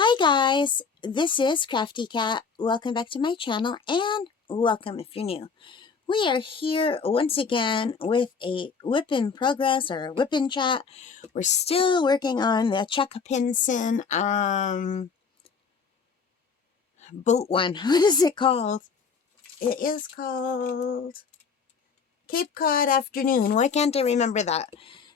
Hi guys, this is Crafty Cat. Welcome back to my channel and welcome if you're new. We are here once again with a whip in progress or a WIPnChat. We're still working on the Chuck Pinson boat one. What is it called? It is called Cape Cod Afternoon. Why can't I remember that?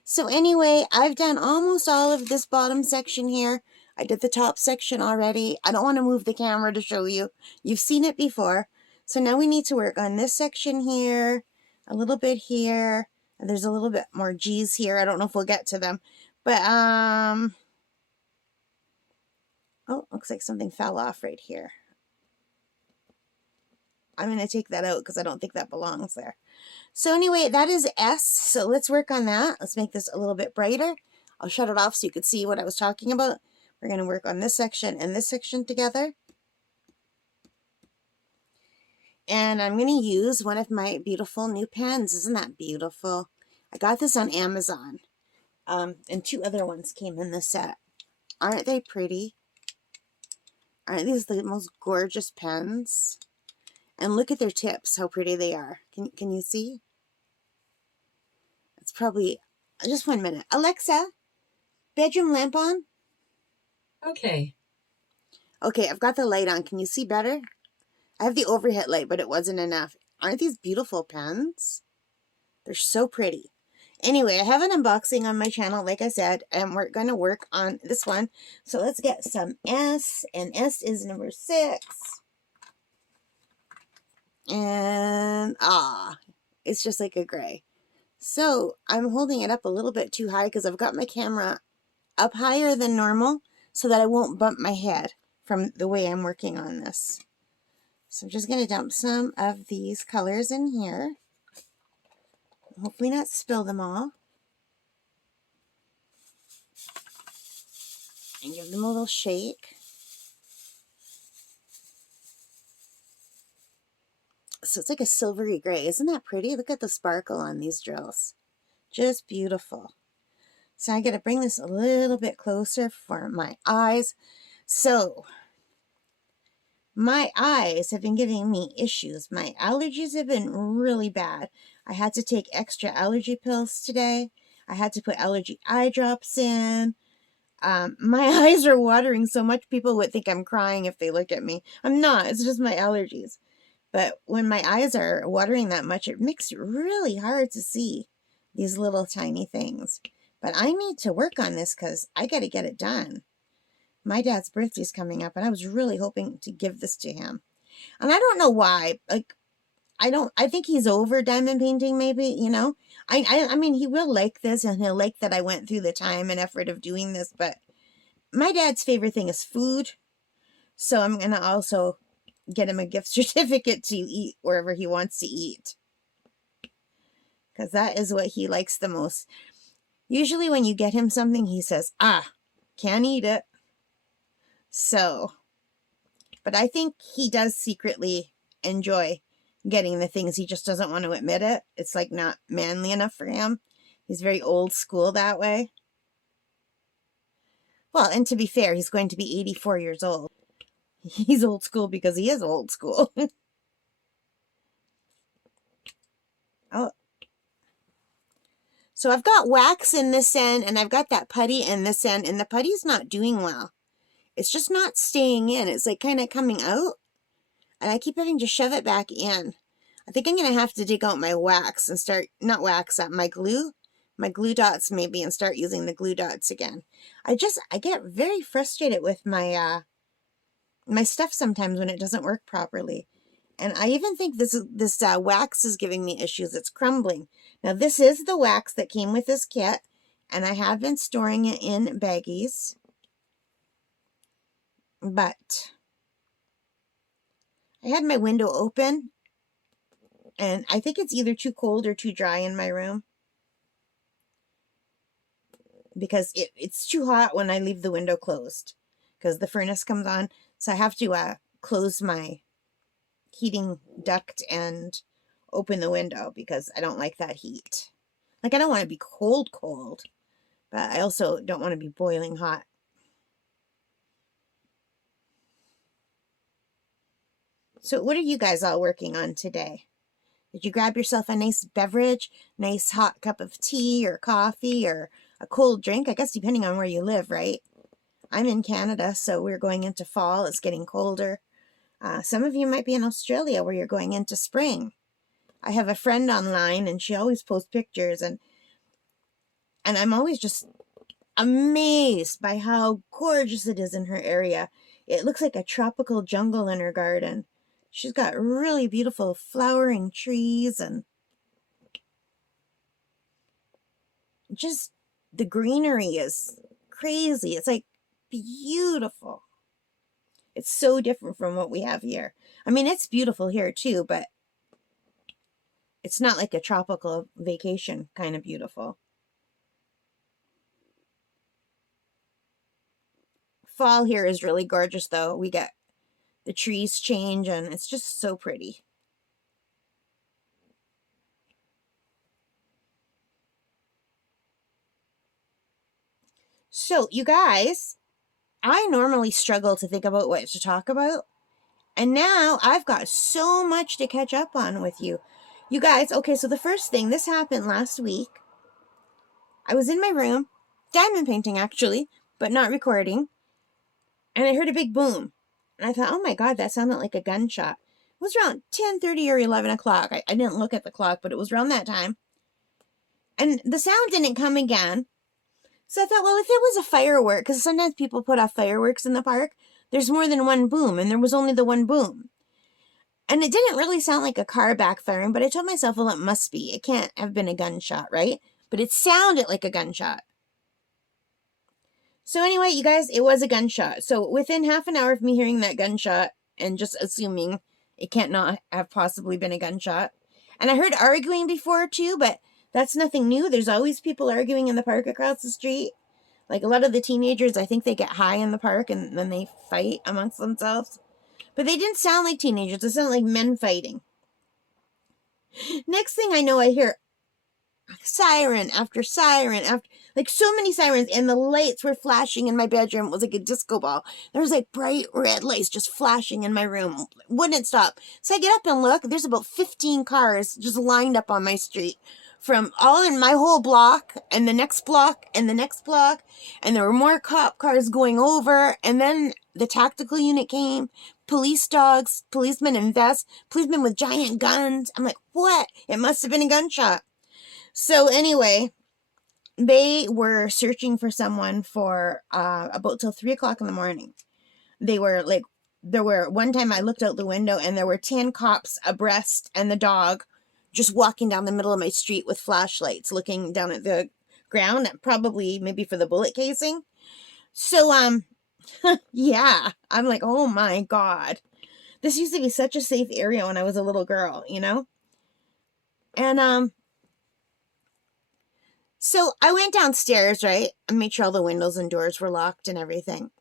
So anyway, I've done almost all of this bottom section here. I did the top section already. I don't want to move the camera to show you. You've seen it before. So now we need to work on this section here, a little bit here, and there's a little bit more G's here. I don't know if we'll get to them. But, oh, looks like something fell off right here. I'm going to take that out because I don't think that belongs there. So anyway, that is S. So let's work on that. Let's make this a little bit brighter. I'll shut it off so you could see what I was talking about. We're going to work on this section and this section together. And I'm going to use one of my beautiful new pens. Isn't that beautiful? I got this on Amazon. And two other ones came in the set. Aren't they pretty? Aren't these the most gorgeous pens? And look at their tips, how pretty they are. Can you see? It's probably, just 1 minute. Alexa, bedroom lamp on? Okay. Okay, I've got the light on. Can you see better? I have the overhead light, but it wasn't enough. Aren't these beautiful pens? They're so pretty. Anyway, I have an unboxing on my channel, like I said, and we're going to work on this one. So let's get some S, and S is number 6. And, it's just like a gray. So I'm holding it up a little bit too high because I've got my camera up higher than normal so that I won't bump my head from the way I'm working on this. So I'm just going to dump some of these colors in here. Hopefully not spill them all. And give them a little shake. So it's like a silvery gray. Isn't that pretty? Look at the sparkle on these drills. Just beautiful. So I got to bring this a little bit closer for my eyes. So my eyes have been giving me issues. My allergies have been really bad. I had to take extra allergy pills today. I had to put allergy eye drops in. My eyes are watering so much people would think I'm crying if they look at me. I'm not. It's just my allergies. But when my eyes are watering that much, it makes it really hard to see these little tiny things. But I need to work on this because I got to get it done. My dad's birthday's coming up, and I was really hoping to give this to him. And I don't know why. Like, I think he's over diamond painting, maybe, you know. I mean, he will like this, and he'll like that I went through the time and effort of doing this, but my dad's favorite thing is food. So I'm going to also get him a gift certificate to eat wherever he wants to eat. Because that is what he likes the most. Usually when you get him something, he says, can't eat it. So, but I think he does secretly enjoy getting the things. He just doesn't want to admit it. It's like not manly enough for him. He's very old school that way. Well, and to be fair, he's going to be 84 years old. He's old school because he is old school. Oh. So I've got wax in this end, and I've got that putty in this end, and the putty's not doing well. It's just not staying in. It's like kind of coming out, and I keep having to shove it back in. I think I'm going to have to dig out my wax and start, not wax, my glue dots maybe, and start using the glue dots again. I get very frustrated with my, my stuff sometimes when it doesn't work properly. And I even think this wax is giving me issues. It's crumbling. Now, this is the wax that came with this kit, and I have been storing it in baggies. But I had my window open, and I think it's either too cold or too dry in my room. Because it's too hot when I leave the window closed. Because the furnace comes on. So I have to close my heating duct and open the window because I don't like that heat. Like, I don't want to be cold, but I also don't want to be boiling hot. So what are you guys all working on today? Did you grab yourself a nice beverage, nice hot cup of tea or coffee or a cold drink? I guess depending on where you live, right? I'm in Canada, so we're going into fall. It's getting colder. Some of you might be in Australia where you're going into spring. I have a friend online and she always posts pictures and I'm always just amazed by how gorgeous it is in her area. It looks like a tropical jungle in her garden. She's got really beautiful flowering trees and just the greenery is crazy. It's like beautiful. It's so different from what we have here. I mean, it's beautiful here too, but it's not like a tropical vacation kind of beautiful. Fall here is really gorgeous though. We get the trees change and it's just so pretty. So you guys, I normally struggle to think about what to talk about. And now I've got so much to catch up on with you. You guys, okay, so the first thing, this happened last week. I was in my room, diamond painting actually, but not recording. And I heard a big boom. And I thought, oh my God, that sounded like a gunshot. It was around 10:30 or 11 o'clock. I didn't look at the clock, but it was around that time. And the sound didn't come again. So I thought, well, if it was a firework, because sometimes people put off fireworks in the park, there's more than one boom, and there was only the one boom. And it didn't really sound like a car backfiring, but I told myself, well, it must be. It can't have been a gunshot, right? But it sounded like a gunshot. So anyway, you guys, it was a gunshot. So within half an hour of me hearing that gunshot and just assuming it can't not have possibly been a gunshot. And I heard arguing before too, but that's nothing new. There's always people arguing in the park across the street. Like a lot of the teenagers, I think they get high in the park and then they fight amongst themselves. But they didn't sound like teenagers. They sounded like men fighting. Next thing I know, I hear siren after siren after, like so many sirens, and the lights were flashing in my bedroom. It was like a disco ball. There was like bright red lights just flashing in my room. Wouldn't stop. So I get up and look. There's about 15 cars just lined up on my street from all in my whole block and the next block and the next block. And there were more cop cars going over. And then the tactical unit came, police dogs, policemen in vests, policemen with giant guns. I'm like, what? It must have been a gunshot. So anyway, they were searching for someone for about till 3 o'clock in the morning. They were like, one time I looked out the window and there were 10 cops abreast and the dog just walking down the middle of my street with flashlights looking down at the ground, probably maybe for the bullet casing. So, yeah, I'm like, oh my God. This used to be such a safe area when I was a little girl, you know? And, so I went downstairs, right? I made sure all the windows and doors were locked and everything.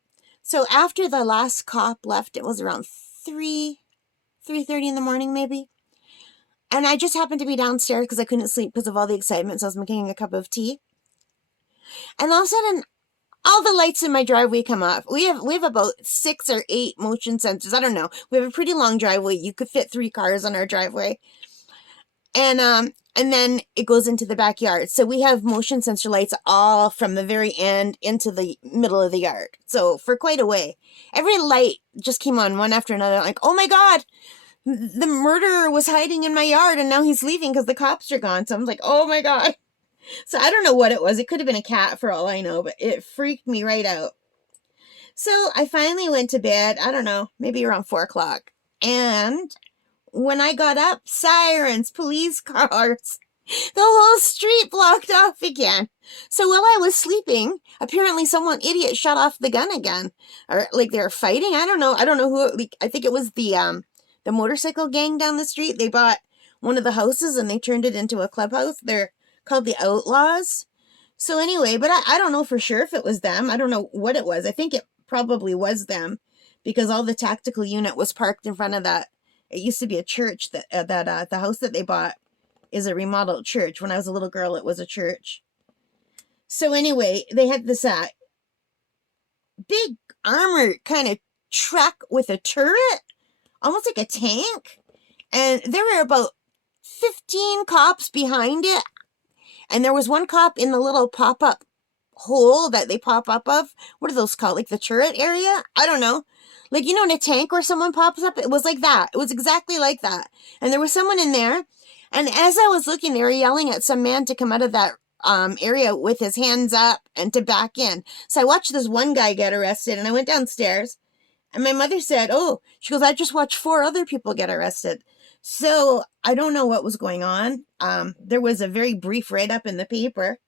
So after the last cop left, it was around 3:30 in the morning maybe. And I just happened to be downstairs because I couldn't sleep because of all the excitement. So I was making a cup of tea. And all of a sudden, all the lights in my driveway come off. We have about 6 or 8 motion sensors. I don't know. We have a pretty long driveway. You could fit 3 cars on our driveway. And then it goes into the backyard. So we have motion sensor lights all from the very end into the middle of the yard. So for quite a way. Every light just came on one after another. Like, oh my God, the murderer was hiding in my yard and now he's leaving because the cops are gone. So I'm like, oh my God. So I don't know what it was. It could have been a cat for all I know, but it freaked me right out. So I finally went to bed, I don't know, maybe around 4 o'clock. And when I got up, sirens, police cars, the whole street blocked off again. So while I was sleeping, apparently someone idiot shut off the gun again. Or like they were fighting. I don't know who, like, I think it was the motorcycle gang down the street. They bought one of the houses and they turned it into a clubhouse. They're called the Outlaws. So anyway, but I don't know for sure if it was them. I don't know what it was. I think it probably was them because all the tactical unit was parked in front of that. It used to be a church that the house that they bought is a remodeled church. When I was a little girl, it was a church. So anyway, they had this big armored kind of truck with a turret almost like a tank. And there were about 15 cops behind it. And there was one cop in the little pop-up hole that they pop up of. What are those called? Like the turret area? I don't know. Like, you know, in a tank where someone pops up? It was like that. It was exactly like that. And there was someone in there. And as I was looking, they were yelling at some man to come out of that area with his hands up and to back in. So I watched this one guy get arrested, and I went downstairs. And my mother said, oh, she goes, I just watched 4 other people get arrested. So I don't know what was going on. There was a very brief write-up in the paper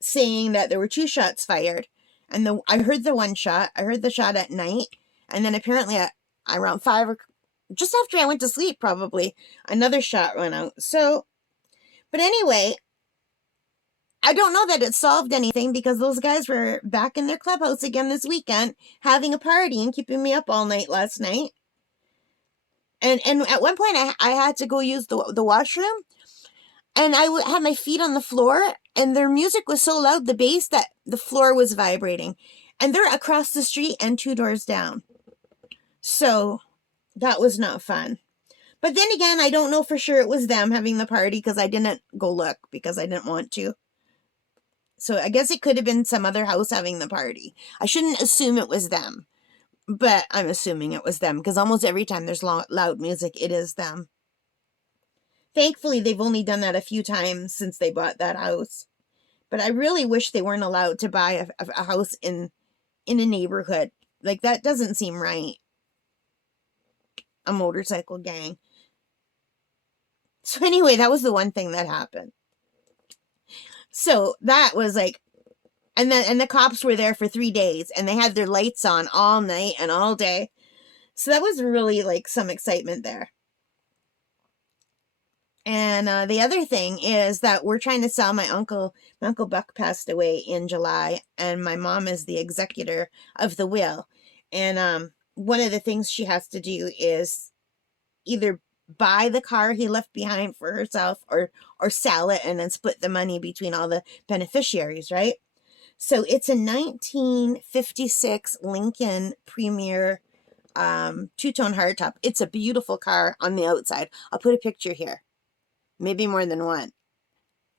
saying that there were 2 shots fired. And I heard the one shot. I heard the shot at night. And then apparently at around 5 or just after I went to sleep, probably, another shot went out. So, but anyway, I don't know that it solved anything because those guys were back in their clubhouse again this weekend having a party and keeping me up all night last night. And at one point I had to go use the washroom, and I had my feet on the floor, and their music was so loud, the bass, that the floor was vibrating. And they're across the street and 2 doors down. So that was not fun. But then again, I don't know for sure it was them having the party because I didn't go look because I didn't want to. So I guess it could have been some other house having the party. I shouldn't assume it was them, but I'm assuming it was them because almost every time there's loud music, it is them. Thankfully, they've only done that a few times since they bought that house. But I really wish they weren't allowed to buy a house in a neighborhood. Like, that doesn't seem right. A motorcycle gang. So anyway, that was the one thing that happened. So that was like, and the cops were there for 3 days, and they had their lights on all night and all day. So that was really like some excitement there. And the other thing is that we're trying to sell my uncle. My Uncle Buck passed away in July, and my mom is the executor of the will. And one of the things she has to do is either buy the car he left behind for herself or sell it and then split the money between all the beneficiaries, right? So it's a 1956 Lincoln Premier 2-tone hardtop. It's a beautiful car on the outside. I'll put a picture here. Maybe more than one.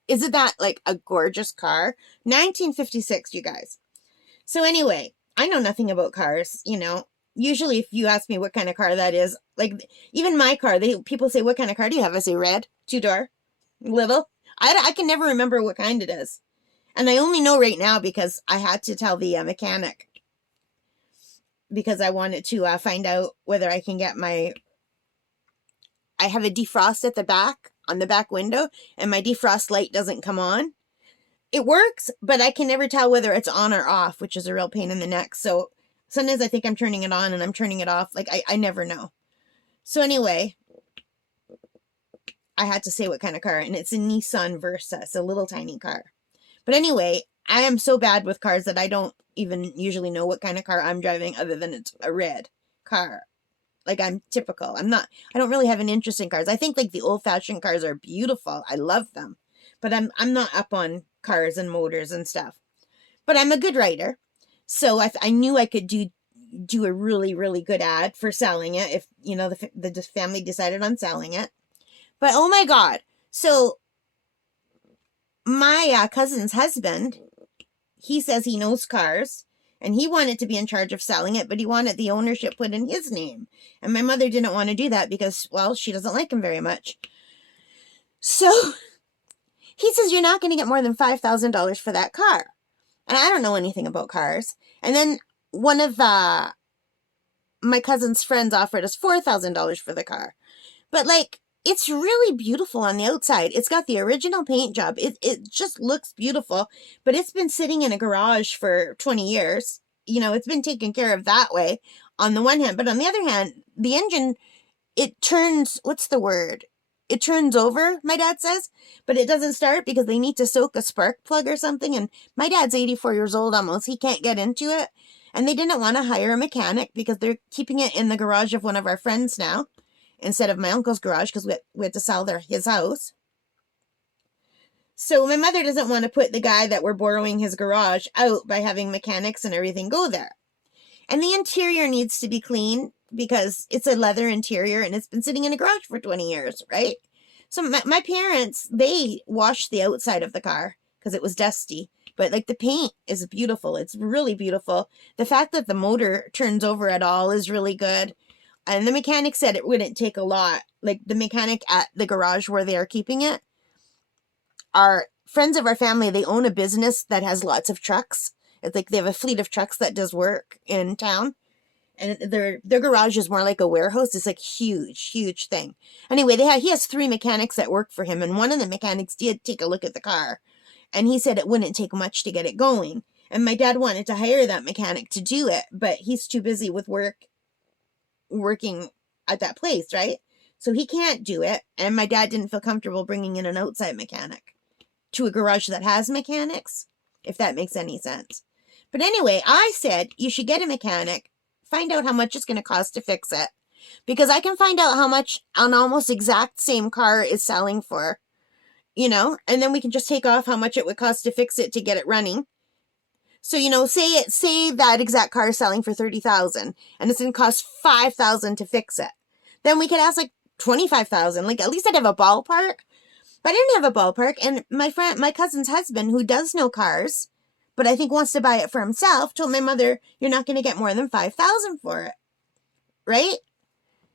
Isn't that like a gorgeous car? 1956, you guys. So anyway, I know nothing about cars, you know. Usually if you ask me what kind of car that is, like even my car, people say, what kind of car do you have? I say red, 2-door, little. I can never remember what kind it is. And I only know right now because I had to tell the mechanic because I wanted to find out whether I can get I have a defrost at the back, on the back window, and my defrost light doesn't come on. It works, but I can never tell whether it's on or off, which is a real pain in the neck. So sometimes I think I'm turning it on and I'm turning it off. Like, I never know. So anyway, I had to say what kind of car, and it's a Nissan Versa. It's a little tiny car. But anyway, I am so bad with cars that I don't even usually know what kind of car I'm driving other than it's a red car. Like, I'm typical. I don't really have an interest in cars. I think like the old-fashioned cars are beautiful. I love them. But I'm not up on cars and motors and stuff. But I'm a good writer. So I knew I could do a really, really good ad for selling it if, you know, the family decided on selling it. But oh my God. So my cousin's husband, he says he knows cars. And he wanted to be in charge of selling it, but he wanted the ownership put in his name. And my mother didn't want to do that because, well, she doesn't like him very much. So he says, you're not going to get more than $5,000 for that car. And I don't know anything about cars. And then one of my cousin's friends offered us $4,000 for the car. But like, it's really beautiful on the outside. It's got the original paint job. It just looks beautiful, but it's been sitting in a garage for 20 years. You know, it's been taken care of that way on the one hand. But on the other hand, the engine, it turns, what's the word? It turns over, my dad says, but it doesn't start because they need to soak a spark plug or something. And my dad's 84 years old almost. He can't get into it. And they didn't want to hire a mechanic because they're keeping it in the garage of one of our friends now, instead of my uncle's garage because we had to sell his house. So my mother doesn't want to put the guy that we're borrowing his garage out by having mechanics and everything go there. And the interior needs to be clean. because it's a leather interior and it's been sitting in a garage for 20 years, right? So my parents, they washed the outside of the car because it was dusty. But like the paint is beautiful. It's really beautiful. The fact that the motor turns over at all is really good. And the mechanic said it wouldn't take a lot. Like the mechanic at the garage where they are keeping it are friends of our family. They own a business that has lots of trucks. It's like they have a fleet of trucks that does work in town. And their garage is more like a warehouse. It's like huge thing. Anyway, he has 3 mechanics that work for him. And one of the mechanics did take a look at the car. And he said it wouldn't take much to get it going. And my dad wanted to hire that mechanic to do it, but he's too busy with working at that place, right? So he can't do it. And my dad didn't feel comfortable bringing in an outside mechanic to a garage that has mechanics, if that makes any sense. But anyway, I said you should get a mechanic, find out how much it's going to cost to fix it, because I can find out how much an almost exact same car is selling for. And then we can just take off how much it would cost to fix it to get it running. So, say that exact car is selling for $30,000 and it's going to cost $5,000 to fix it. Then we could ask like $25,000. Like at least I'd have a ballpark. But I didn't have a ballpark. And my cousin's husband, who does know cars, but I think wants to buy it for himself, told my mother, you're not going to get more than $5,000 for it. Right?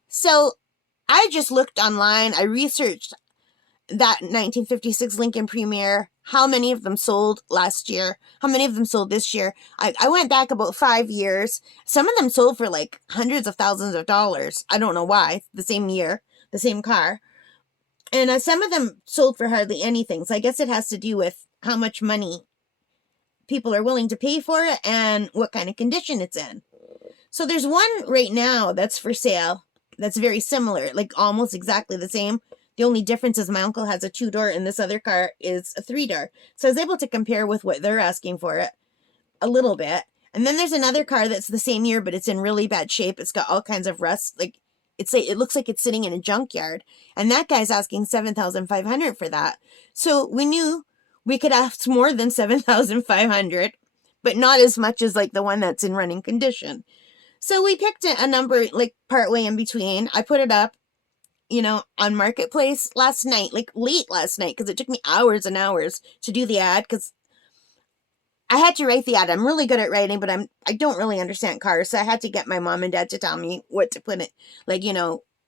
So I just looked online. I researched that 1956 Lincoln Premier, how many of them sold last year, how many of them sold this year. I went back about 5 years. Some of them sold for like hundreds of thousands of dollars. I don't know why. The same year, the same car. And some of them sold for hardly anything. So I guess it has to do with how much money people are willing to pay for it and what kind of condition it's in. So there's one right now that's for sale that's very similar, like almost exactly the same. The only difference is my uncle has a 2-door and this other car is a 3-door. So I was able to compare with what they're asking for it a little bit. And then there's another car that's the same year, but it's in really bad shape. It's got all kinds of rust. Like it looks like it's sitting in a junkyard. And that guy's asking $7,500 for that. So we knew we could ask more than $7,500, but not as much as like the one that's in running condition. So we picked a number like partway in between. I put it up, on Marketplace last night, like late last night, because it took me hours and hours to do the ad, because I had to write the ad. I'm really good at writing, but I don't really understand cars, so I had to get my mom and dad to tell me what to put it, like,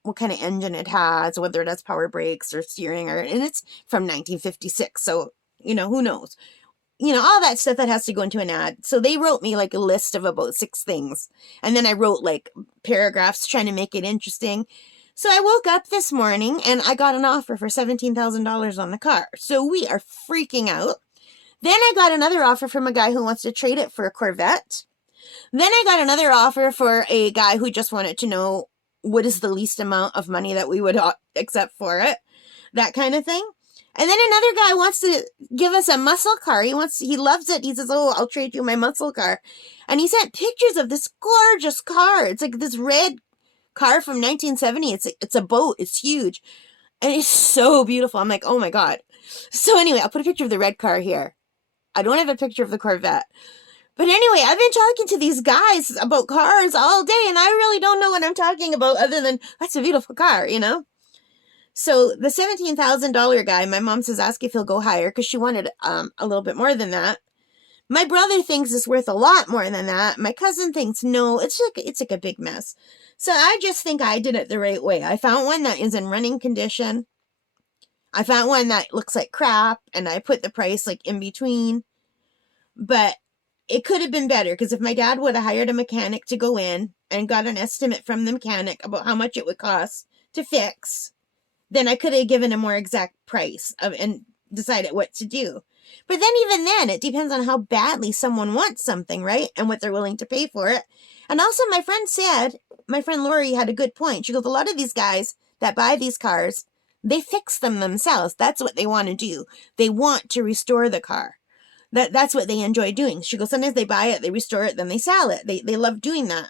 what kind of engine it has, whether it has power brakes or steering, and it's from 1956, so, who knows? All that stuff that has to go into an ad. So they wrote me like a list of about 6 things, and then I wrote like paragraphs trying to make it interesting. So I woke up this morning and I got an offer for $17,000 on the car. So we are freaking out. Then I got another offer from a guy who wants to trade it for a Corvette. Then I got another offer for a guy who just wanted to know what is the least amount of money that we would accept for it. That kind of thing. And then another guy wants to give us a muscle car. He loves it. He says, oh, I'll trade you my muscle car. And he sent pictures of this gorgeous car. It's like this red car from 1970. It's a boat. It's huge. And it's so beautiful. I'm like, oh my God. So anyway, I'll put a picture of the red car here. I don't have a picture of the Corvette. But anyway, I've been talking to these guys about cars all day, and I really don't know what I'm talking about other than that's a beautiful car, So the $17,000 guy, my mom says, ask if he'll go higher, because she wanted a little bit more than that. My brother thinks it's worth a lot more than that. My cousin thinks no. It's like a big mess. So I just think I did it the right way. I found one that is in running condition. I found one that looks like crap, and I put the price like in between. But it could have been better, because if my dad would have hired a mechanic to go in and got an estimate from the mechanic about how much it would cost to fix, then I could have given a more exact price and decided what to do. But then even then, it depends on how badly someone wants something, right? And what they're willing to pay for it. And also my friend Lori had a good point. She goes, a lot of these guys that buy these cars, they fix them themselves. That's what they want to do. They want to restore the car. That's what they enjoy doing. She goes, sometimes they buy it, they restore it, then they sell it. They love doing that.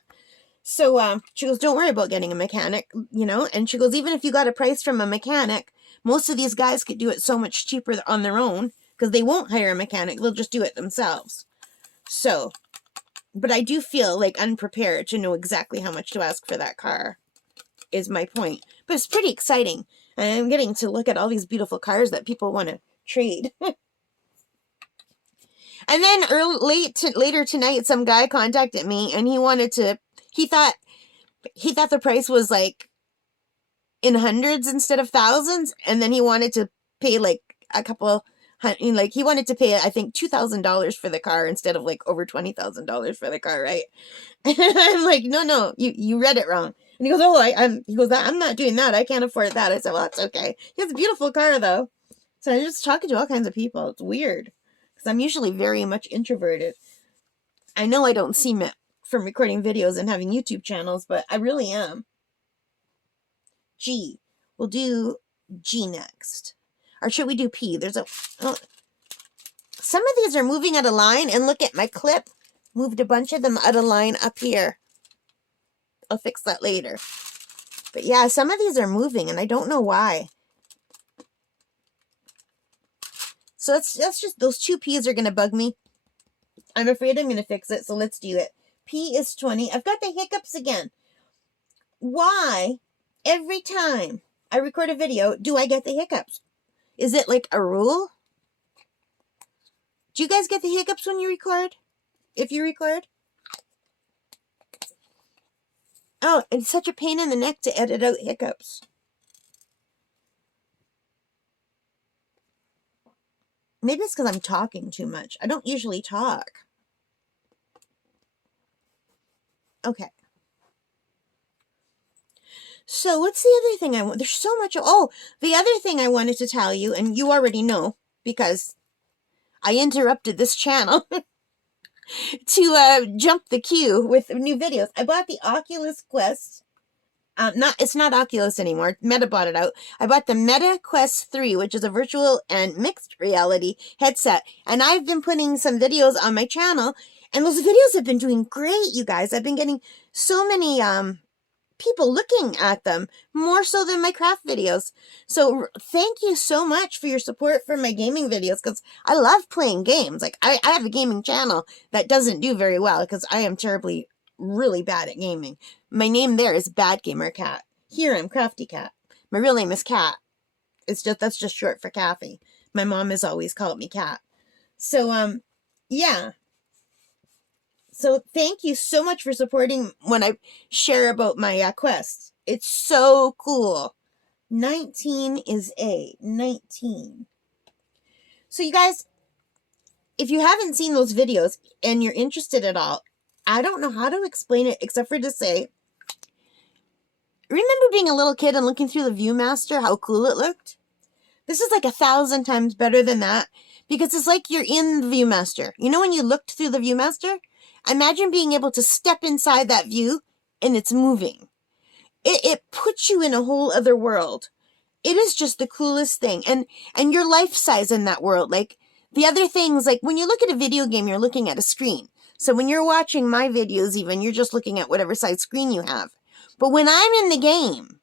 So she goes, don't worry about getting a mechanic, And she goes, even if you got a price from a mechanic, most of these guys could do it so much cheaper on their own, because they won't hire a mechanic. They'll just do it themselves. So But I do feel like unprepared to know exactly how much to ask for that car, is my point. But it's pretty exciting. And I'm getting to look at all these beautiful cars that people want to trade. And then later tonight, some guy contacted me, and he thought the price was like in hundreds instead of thousands, and then he wanted to pay like a couple, like he wanted to pay, I think, $2,000 for the car instead of like over $20,000 for the car, right? And I'm like, no, you read it wrong. And he goes, oh, I'm not doing that. I can't afford that. I said, well, that's okay. He has a beautiful car though. So I'm just talking to all kinds of people. It's weird because I'm usually very much introverted. I know I don't seem it from recording videos and having YouTube channels, but I really am. G. We'll do G next. Or should we do P? Some of these are moving out of line, and look at my clip. Moved a bunch of them out of line up here. I'll fix that later. But yeah, some of these are moving, and I don't know why. So that's just, those two P's are going to bug me. I'm afraid I'm going to fix it, so let's do it. P is 20. I've got the hiccups again. Why, every time I record a video, do I get the hiccups? Is it like a rule? Do you guys get the hiccups when you record? If you record? Oh, it's such a pain in the neck to edit out hiccups. Maybe it's because I'm talking too much. I don't usually talk. Okay. So what's the other thing I want? There's so much. Oh, the other thing I wanted to tell you, and you already know because I interrupted this channel to jump the queue with new videos. I bought the Oculus Quest. It's not Oculus anymore. Meta bought it out. I bought the Meta Quest 3, which is a virtual and mixed reality headset. And I've been putting some videos on my channel, and those videos have been doing great, you guys. I've been getting so many people looking at them, more so than my craft videos. So thank you so much for your support for my gaming videos, because I love playing games. Like I have a gaming channel that doesn't do very well because I am really bad at gaming. My name there is Bad Gamer Cat. Here I'm Crafty Cat. My real name is Cat. That's just short for Kathy. My mom has always called me Cat. So yeah. So thank you so much for supporting when I share about my quests. It's so cool. 19 is A. 19. So you guys, if you haven't seen those videos and you're interested at all, I don't know how to explain it except for to say, remember being a little kid and looking through the Viewmaster, how cool it looked? This is like 1,000 times better than that because it's like you're in the Viewmaster. You know when you looked through the Viewmaster? Imagine being able to step inside that view and it's moving. It puts you in a whole other world. It is just the coolest thing. And you're life size in that world. Like the other things, like when you look at a video game, you're looking at a screen. So when you're watching my videos even, you're just looking at whatever size screen you have. But when I'm in the game,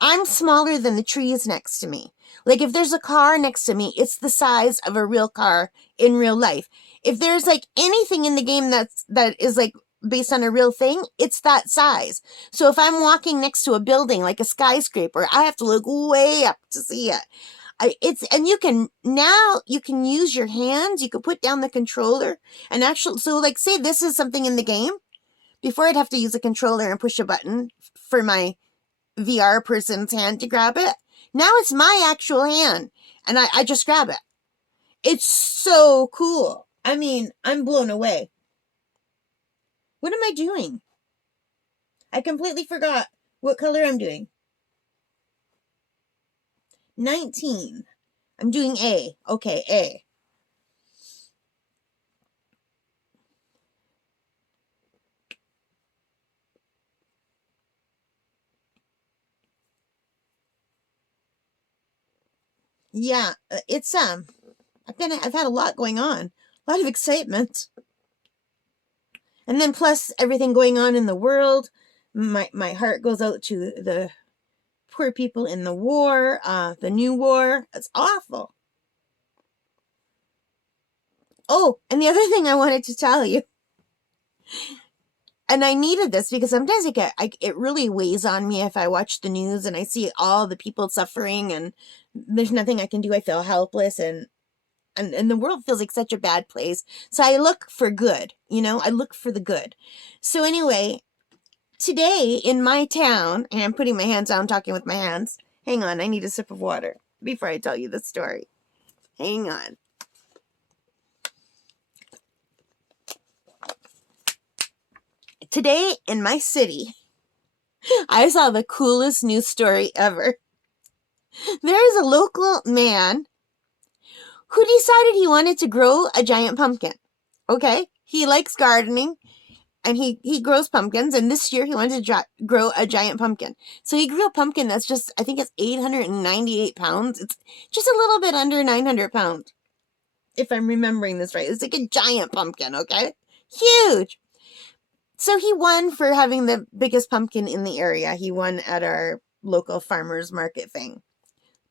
I'm smaller than the trees next to me. Like if there's a car next to me, it's the size of a real car in real life. If there's like anything in the game that is like based on a real thing, it's that size. So if I'm walking next to a building like a skyscraper, I have to look way up to see it. And you can use your hands. You can put down the controller and actually, so like say this is something in the game. Before I'd have to use a controller and push a button for my VR person's hand to grab it. Now it's my actual hand and I just grab it. It's so cool. I mean, I'm blown away. What am I doing? I completely forgot what color I'm doing. 19. I'm doing A. Okay, A. Yeah, it's I've had a lot going on. A lot of excitement. And then plus everything going on in the world. My heart goes out to the poor people in the war, the new war. It's awful. Oh, and the other thing I wanted to tell you. And I needed this because sometimes it really weighs on me if I watch the news and I see all the people suffering and there's nothing I can do. I feel helpless and the world feels like such a bad place. So I look for good, I look for the good. So anyway, today in my town, and I'm putting my hands down, talking with my hands. Hang on, I need a sip of water before I tell you the story. Hang on. Today in my city, I saw the coolest news story ever. There is a local man who decided he wanted to grow a giant pumpkin. Okay? He likes gardening and he grows pumpkins, and this year he wanted to grow a giant pumpkin. So he grew a pumpkin that's just, I think it's 898 pounds. It's just a little bit under 900 pounds, if I'm remembering this right. It's like a giant pumpkin, okay? Huge! So he won for having the biggest pumpkin in the area. He won at our local farmer's market thing.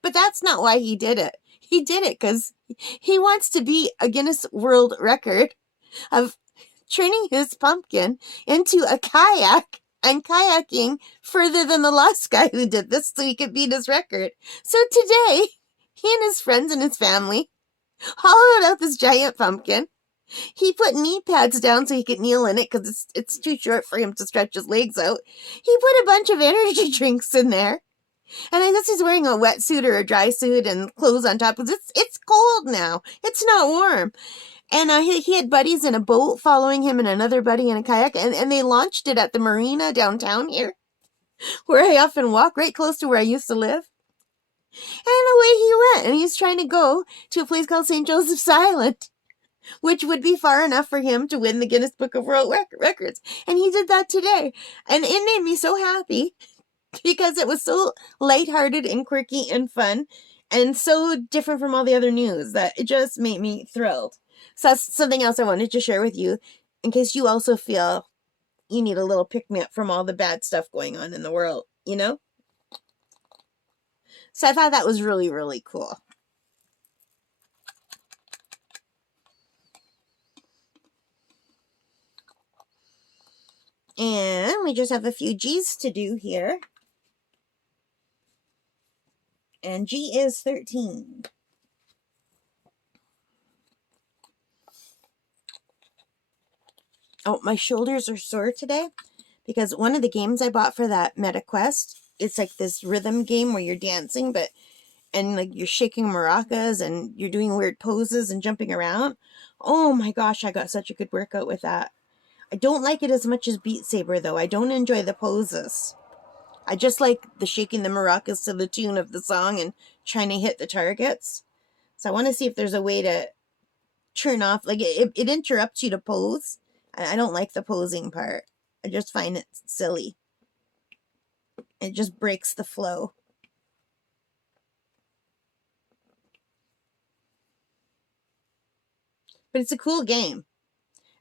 But that's not why he did it. He did it because he wants to be a Guinness World Record of turning his pumpkin into a kayak and kayaking further than the last guy who did this so he could beat his record. So today, he and his friends and his family hollowed out this giant pumpkin. He put knee pads down so he could kneel in it because it's too short for him to stretch his legs out. He put a bunch of energy drinks in there. And I guess he's wearing a wetsuit or a dry suit and clothes on top because it's cold now. It's not warm. And he had buddies in a boat following him and another buddy in a kayak. And they launched it at the marina downtown here, where I often walk, right close to where I used to live. And away he went. And he's trying to go to a place called St. Joseph's Island, which would be far enough for him to win the Guinness Book of World Records. And he did that today. And it made me so happy because it was so lighthearted and quirky and fun and so different from all the other news that it just made me thrilled. So that's something else I wanted to share with you in case you also feel you need a little pick-me-up from all the bad stuff going on in the world, So I thought that was really, really cool. And we just have a few G's to do here. And G is 13. Oh, my shoulders are sore today because one of the games I bought for that MetaQuest, it's like this rhythm game where you're dancing, and like you're shaking maracas and you're doing weird poses and jumping around. Oh my gosh, I got such a good workout with that. I don't like it as much as Beat Saber though. I don't enjoy the poses. I just like the shaking the maracas to the tune of the song and trying to hit the targets. So I want to see if there's a way to turn off, like it interrupts you to pose. I don't like the posing part. I just find it silly. It just breaks the flow. But it's a cool game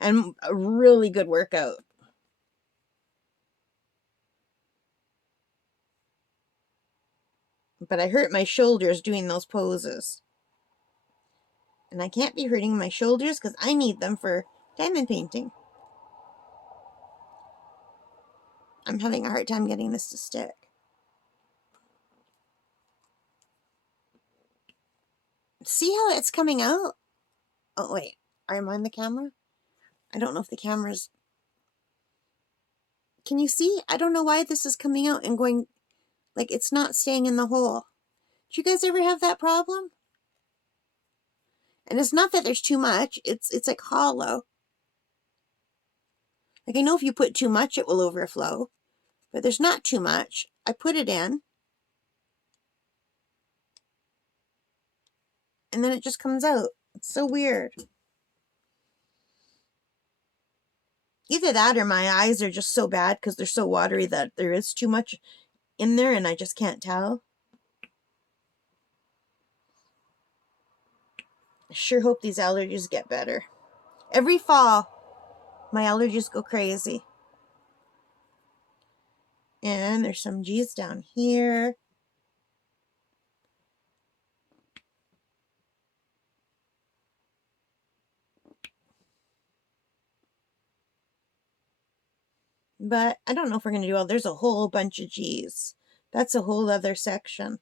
and a really good workout. But I hurt my shoulders doing those poses. And I can't be hurting my shoulders because I need them for diamond painting. I'm having a hard time getting this to stick. See how it's coming out? Oh, wait. I'm on the camera? I don't know if the camera's... Can you see? I don't know why this is coming out and going... Like, it's not staying in the hole. Do you guys ever have that problem? And it's not that there's too much. It's like hollow. Like, I know if you put too much, it will overflow. But there's not too much. I put it in. And then it just comes out. It's so weird. Either that or my eyes are just so bad because they're so watery that there is too much in there and I just can't tell. I sure hope these allergies get better. Every fall, my allergies go crazy. And there's some G's down here. But I don't know if we're going to do all, there's a whole bunch of G's. That's a whole other section.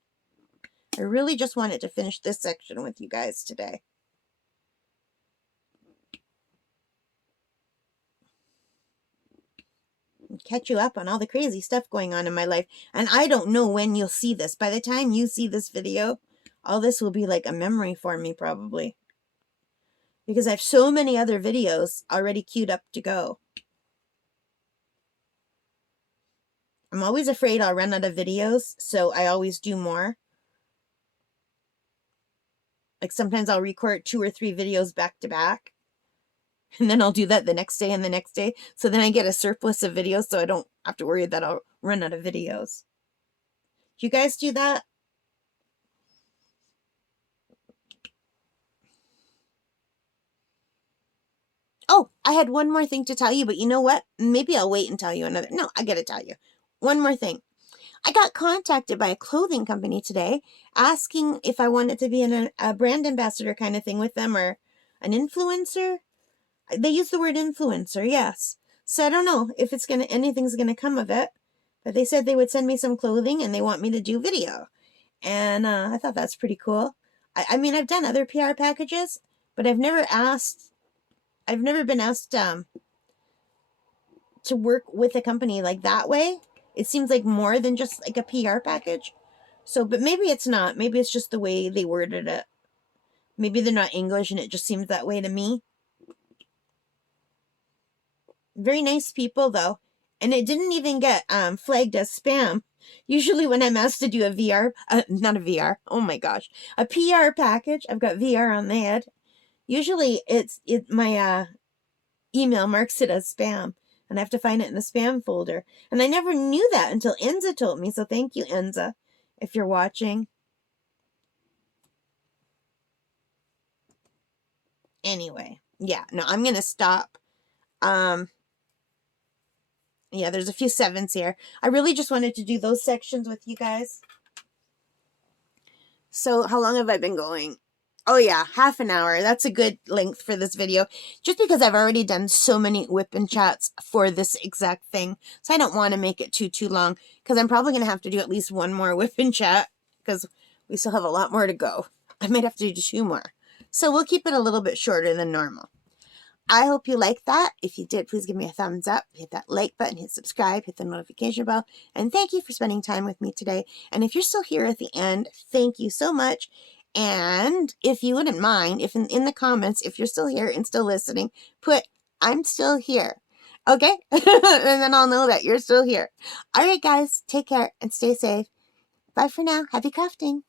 I really just wanted to finish this section with you guys today. And catch you up on all the crazy stuff going on in my life. And I don't know when you'll see this. By the time you see this video, all this will be like a memory for me probably. Because I have so many other videos already queued up to go. I'm always afraid I'll run out of videos, so I always do more. Like sometimes I'll record 2 or 3 videos back to back. And then I'll do that the next day and the next day. So then I get a surplus of videos so I don't have to worry that I'll run out of videos. Do you guys do that? Oh, I had one more thing to tell you, but you know what? Maybe I'll wait and tell you another. No, I gotta tell you. One more thing. I got contacted by a clothing company today asking if I wanted to be a brand ambassador kind of thing with them or an influencer. They use the word influencer, yes. So I don't know if anything's gonna come of it, but they said they would send me some clothing and they want me to do video. And I thought that's pretty cool. I mean, I've done other PR packages, but I've never been asked to work with a company like that way. It seems like more than just like a PR package. So, but maybe it's not. Maybe it's just the way they worded it. Maybe they're not English and it just seems that way to me. Very nice people though. And it didn't even get flagged as spam. Usually when I'm asked to do a not a VR, oh my gosh, a PR package, I've got VR on the head. Usually my email marks it as spam. And I have to find it in the spam folder. And I never knew that until Enza told me. So thank you, Enza, if you're watching. Anyway, yeah, no, I'm going to stop. Yeah, there's a few 7s here. I really just wanted to do those sections with you guys. So how long have I been going? Oh yeah, half an hour. That's a good length for this video. Just because I've already done so many WIPnChats for this exact thing. So I don't want to make it too long. Because I'm probably going to have to do at least one more WIPnChat. Because we still have a lot more to go. I might have to do 2 more. So we'll keep it a little bit shorter than normal. I hope you liked that. If you did, please give me a thumbs up. Hit that like button, hit subscribe, hit the notification bell. And thank you for spending time with me today. And if you're still here at the end, thank you so much. And if you wouldn't mind, if in the comments, if you're still here and still listening, put, I'm still here. Okay? And then I'll know that you're still here. All right, guys, take care and stay safe. Bye for now. Happy crafting.